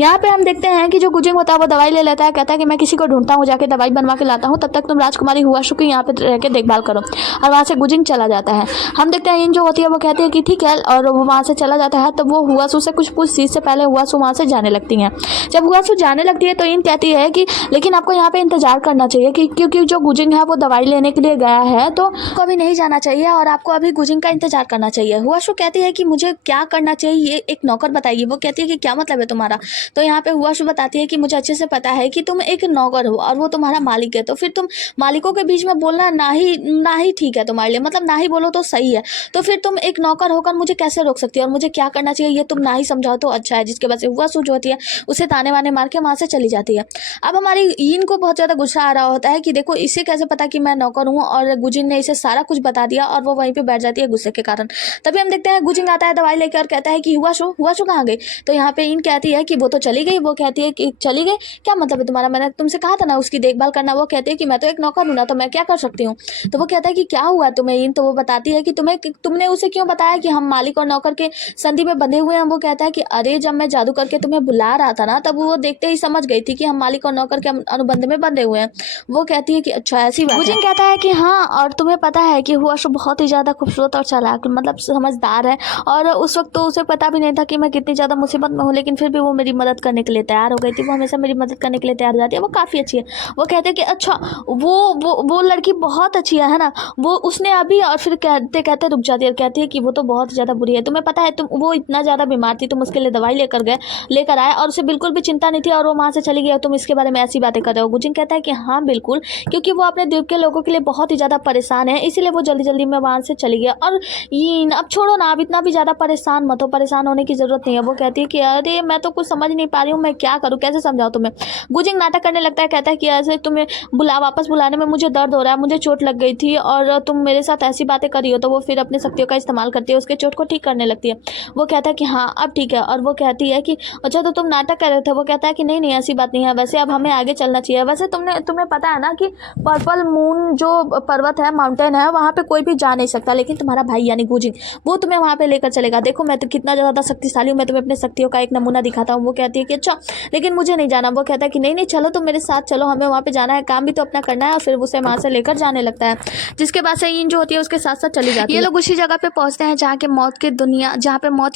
यहाँ पे हम देखते हैं कि जो गुजिंग होता है वो दवाई ले लेता है, कहता है कि मैं किसी को ढूंढता हूँ, जाके दवाई बनवा के लाता हूँ, तब तक तुम राजकुमारी हुआसू की यहाँ पे रह के देखभाल करो, और वहाँ से गुजिंग चला जाता है। हम देखते हैं इन जो होती है वो कहती है कि ठीक है, और वो वहाँ से चला जाता है। तो वो हुआसू से कुछ पूछ चीज़ से पहले हुआसू वहाँ से जाने लगती हैं। जब हुआसू जाने लगती है तो इन कहती है कि लेकिन आपको यहाँ पे इंतजार करना चाहिए कि क्योंकि जो गुजिंग है वो दवाई लेने के लिए गया है तो आपको अभी नहीं जाना चाहिए और आपको अभी गुजिंग का इंतजार करना चाहिए। हुआशु कहती है कि मुझे क्या करना चाहिए ये एक नौकर बताइए। वो कहती है कि क्या मतलब है तुम्हारा। तो यहाँ पे हुआशु बताती है कि मुझे अच्छे से पता है कि तुम एक नौकर हो और वो तुम्हारा मालिक है, तो फिर तुम मालिकों के बीच में बोलना ना ही ठीक है तुम्हारे लिए, मतलब ना ही बोलो तो सही है। तो फिर तुम एक नौकर होकर मुझे कैसे रोक सकती हो और मुझे क्या करना चाहिए ये तुम ना ही समझाओ तो अच्छा है। जिसके वजह से हुआशु जो होती है उसे ताने वाने मार के वहाँ से चली जाती है। अब हमारी ईन को बहुत ज़्यादा गुस्सा आ रहा होता है कि देखो इसे कैसे पता कि मैं नौकर हूँ, और गुजिंग ने इसे सारा कुछ बता दिया और वो वहीं पे बैठ जाती है गुस्से के कारण। तभी हम देखते हैं गुजिंग आता है दवाई लेकर और कहता है कि हुआशु कहाँ गई। तो यहाँ पे ईन कहती है कि वो तो चली गई। वो कहती है कि चली गई, क्या मतलब है तुम्हारा, मैंने तुमसे कहा था ना उसकी देखभाल करना। वो कहती है कि मैं तो एक नौकर हूँ ना, तो मैं क्या कर सकती हूँ। तो वो कहता है कि क्या हुआ तुम्हें ईन। तो वो बताती है कि तुमने उसे क्यों बताया कि हम मालिक और नौकर के संधि में बंधे हुए हैं। वो कहता है कि अरे जब मैं जादू करके तुम्हें बुला रहा था ना, तब वो देखते ही समझ गई थी कि हम मालिक और नौकर के अनुबंध में बंधे हुए हैं। वो कहती है कि अच्छा ऐसी बात है। गुजिंग कहता है कि हाँ, और तुम्हें पता है कि हुआशु बहुत ही ज़्यादा खूबसूरत और चालाक मतलब समझदार है, और उस वक्त तो उसे पता भी नहीं था कि मैं कितनी ज़्यादा मुसीबत में हूँ, लेकिन फिर भी वो मेरी मदद करने के लिए तैयार हो गई थी। वो हमेशा मेरी मदद करने के लिए तैयार हो जाती है, वो काफ़ी अच्छी है। वो कहते हैं कि अच्छा वो लड़की बहुत अच्छी है ना, वो उसने अभी, और फिर कहते कहते रुक जाती है, कहती है कि वो तो बहुत ज़्यादा बुरी है। तुम्हें पता है तुम वो इतना ज़्यादा बीमार थी, तुम उसके लिए दवाई लेकर आए और उसे बिल्कुल भी चिंता नहीं थी, और वो वहाँ से चली गई, तुम इसके बारे में ऐसी बातें कर रहे हो। गुजिंग कहता है कि हाँ बिल्कुल, क्योंकि वो अपने द्वीप के लोगों के लिए बहुत ही ज़्यादा परेशान है, इसीलिए वो जल्दी जल्दी में वहाँ से चली गई। और ये अब छोड़ो ना, अब इतना भी ज़्यादा परेशान मत हो, परेशान होने की ज़रूरत नहीं है। वो कहती है कि अरे मैं तो कुछ समझ नहीं पा रही हूँ, मैं क्या करूँ, कैसे समझाऊँ तुम्हें। गुजिंग नाटक करने लगता है, कहता है कि ऐसे तुम्हें वापस बुलाने में मुझे दर्द हो रहा है, मुझे चोट लग गई थी और तुम मेरे साथ ऐसी बातें करी हो। तो वो फिर अपनी शक्तियों का इस्तेमाल करती है, उसके चोट को ठीक करने लगती है। वो कहता है कि हाँ अब ठीक है, और वो कहती है कि अच्छा तो तुम नाटक कर रहे थे। वो कहता है कि नहीं ऐसी बात नहीं है, वैसे अब हमें आगे चलना चाहिए। वैसे तुम्हें पता है ना कि पर्पल मून जो पर्वत है, माउंटेन है, वहाँ पे कोई भी जा नहीं सकता, लेकिन तुम्हारा भाई यानी गुजिंग वो तुम्हें वहाँ पे लेकर चलेगा। देखो मैं तो कितना ज़्यादा शक्तिशाली हूँ, मैं तुम्हें अपने शक्तियों का एक नमूना दिखाता हूँ। वो कहती है कि अच्छा लेकिन मुझे नहीं जाना। वो कहता है कि नहीं चलो तुम मेरे साथ चलो, हमें वहाँ पे जाना है, काम भी तो अपना करना है। और फिर उसे वहाँ से लेकर जाने लगता है, जिसके बाद से ईन जो होती है उसके साथ साथ चली जाती है। ये लोग उसी जगह पे पहुँचते हैं जहाँ पे मौत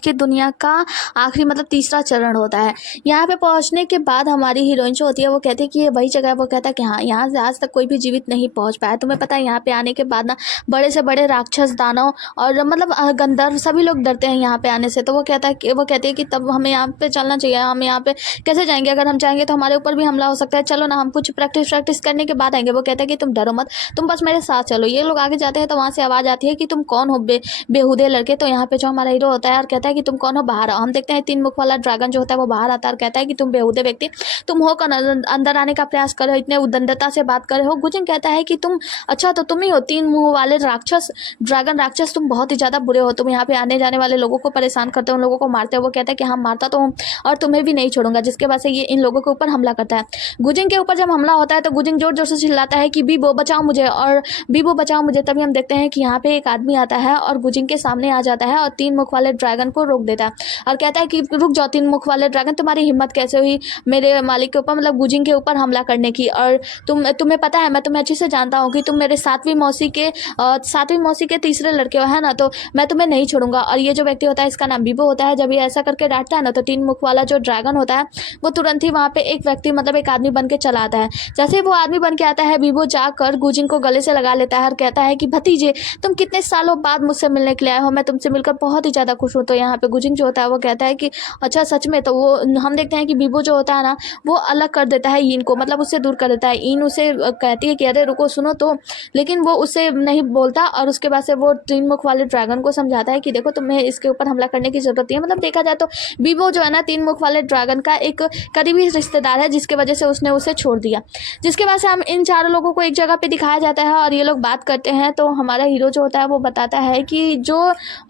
की दुनिया का आखिरी मतलब तीसरा चरण होता है। यहाँ पे पहुँचने के बाद हमारी हीरोइन जो होती है वो कहती है कि ये वही जगह है। वो कहता है कि हाँ यहाँ से आज तक कोई भी जीवित नहीं पहुँच पाया। तुम्हें पता है यहाँ पे आने के बाद ना बड़े से बड़े राक्षस, दानव और मतलब गंधर्व सभी लोग डरते हैं यहाँ पे आने से। तो वो कहती है कि तब हमें यहाँ पे चलना चाहिए, हम यहाँ पे कैसे जाएंगे, अगर हम जाएंगे तो हमारे ऊपर भी हमला हो सकता है, चलो ना हम कुछ प्रैक्टिस करने के बाद आएंगे। वो कहता है कि तुम डरो मत, तुम बस मेरे साथ चलो। ये लोग आगे जाते हैं तो वहाँ से आवाज़ आती है कि तुम कौन हो बेहुदे लड़के। तो यहाँ पे जो हमारा हीरो होता है और कहता है कि तुम कौन हो, बाहर आओ। हम देखते हैं 3 मुख वाला ड्रैगन जो होता है वो बाहर आता है और कहता है कि तुम बेहुदे व्यक्ति, तुम हो कौन, अंदर आने का प्रयास कर रहे हो, इतने उद्दंडता से बात कर रहे हो। गुजिंग कहता है कि तुम अच्छा तो तुम ही हो 3 मुंह वाले ड्रैगन राक्षस, तुम बहुत ही ज़्यादा बुरे हो, तुम यहाँ पे आने जाने वाले लोगों को परेशान करते हो, उन लोगों को मारते हो। वो कहता है कि हाँ मारता तो हूँ और तुम्हें भी नहीं छोड़ूंगा। जिसके बाद से ये इन लोगों के ऊपर हमला करता है। गुजिंग के ऊपर जब हमला होता है तो गुजिंग जोर जोर से चिल्लाता है कि बीबो बचाओ मुझे, और बीबो बचाओ मुझे। तभी हम देखते हैं कि यहाँ पे एक आदमी आता है और गुजिंग के सामने आ जाता है और 3 मुख वाले ड्रैगन को रोक देता है और कहता है कि रुक जाओ 3 मुख वाले ड्रैगन, तुम्हारी हिम्मत कैसे हुई मेरे मालिक के ऊपर मतलब गुजिंग के ऊपर हमला करने की। और तुम्हें पता है, मैं तुम्हें अच्छे से जानता हूँ कि तुम मेरे सातवीं मौसी के तीसरे लड़के हो, है ना, तो मैं तुम्हें नहीं छोड़ूंगा। और ये जो व्यक्ति होता है इसका नाम बीबो होता है। जब ये ऐसा करके डांटता है ना तो 3 मुख वाला जो ड्रैगन होता है वो तुरंत ही वहाँ पे एक व्यक्ति मतलब एक आदमी बन के चला आता है। जैसे वो आदमी बन के आता है, बीबो जाकर गुजिंग को गले से लगा लेता है और कहता है कि भतीजे तुम कितने सालों बाद मुझसे मिलने के लिए आए हो, मैं तुमसे मिलकर बहुत ही ज़्यादा खुश हूँ। तो यहाँ पे गुजिंग जो होता है वो कहता है कि अच्छा सच में। तो वो हम देखते हैं कि बीबो जो होता है ना वो अलग कर देता है ईन को, मतलब उससे दूर कर देता है। ईन उसे कहती है कि अरे रुको सुनो तो, लेकिन वो उससे नहीं बोलता। और उसके बाद से वो 3 मुख वाले ड्रैगन को समझाता है कि देखो तुम्हें इसके ऊपर हमला करने की जरूरत नहीं है। मतलब देखा जाए तो बीबो जो है ना 3 मुख वाले ड्रैगन का एक करीबी रिश्तेदार है, जिसके वजह से उसने उसे छोड़ दिया। जिसके बाद से हम इन चारों लोगों को एक जगह पे दिखाया जाता है और ये लोग बात करते हैं। तो हमारा हीरो जो होता है वो बताता है कि जो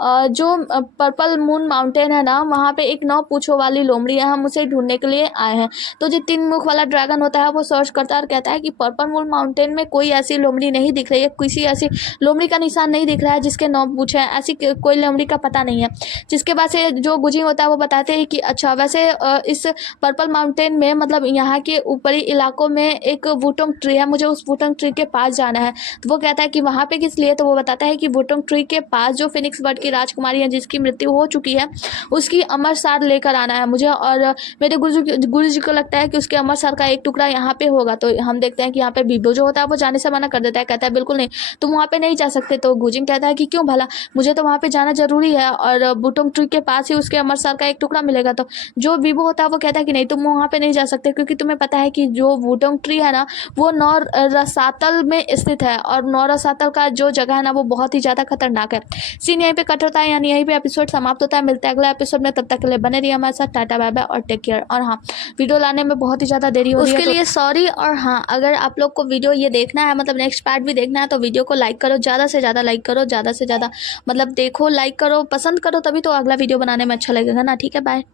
पर्पल मून माउंटेन है ना, वहाँ पे एक 9 पूंछों वाली लोमड़ी है, हम उसे ढूंढने के लिए आए हैं। तो जो 3 मुख वाला ड्रैगन होता है वो सर्च करता है और कहता है कि पर्पल मून माउंटेन में कोई ऐसी लोमड़ी नहीं दिख रही है, किसी ऐसी लोमड़ी का निशान नहीं दिख रहा है जिसके 9 पूंछ हैं, ऐसी कोई लोमड़ी का पता नहीं है। जिसके बाद से जो गुजिंग होता है वो बताते हैं कि अच्छा वैसे इस पर्पल माउंटेन में मतलब यहाँ के ऊपरी इलाकों में एक वुटोंग ट्री है, मुझे उस वुटोंग ट्री के पास जाना है। तो वो कहता है कि वहाँ पे किस लिए। तो वो बताता है कि वुटोंग ट्री के पास जो फिनिक्स बर्ड की राजकुमारी है जिसकी मृत्यु हो चुकी है, उसकी अमर सार लेकर आना है मुझे। और मेरे गुरु जी को लगता है कि उसके अमर सार का एक टुकड़ा यहाँ पे होगा। तो हम देखते हैं कि यहाँ पे बीबो जो होता है वो जाने से मना कर देता है, कहता है बिल्कुल नहीं, तुम वहाँ पे नहीं जा सकते। तो गुजिंग कहता है कि क्यों भला, मुझे तो वहाँ पे जाना जरूरी है और बुटोंग ट्री के पास ही उसके अमर सर का एक टुकड़ा मिलेगा। तो जो वीवो होता है वो कहता है कि नहीं, तुम वहाँ पे नहीं जा सकते, क्योंकि तुम्हें पता है कि जो बुटोंग ट्री है ना वो नौ रसातल में स्थित है, और नौ रसातल का जो जगह है ना वो बहुत ही ज़्यादा खतरनाक है। सीन यहीं पे कट होता है, यानी यहीं पे एपिसोड समाप्त होता है। मिलता है अगला एपिसोड में, तब तक के लिए बने रहिए हमारे साथ। टाटा बाय बाय और टेक केयर। और हाँ, वीडियो लाने में बहुत ही ज़्यादा देरी हो रही है उसके लिए सॉरी। और हाँ, अगर आप लोग को वीडियो ये देखना है, मतलब नेक्स्ट पार्ट भी देखना है, तो वीडियो को लाइक करो, ज़्यादा से ज़्यादा लाइक करो, ज़्यादा से ज़्यादा मतलब देखो, लाइक करो, पसंद करो, तभी तो अगला वीडियो बनाने में अच्छा लगेगा ना। ठीक है, बाय।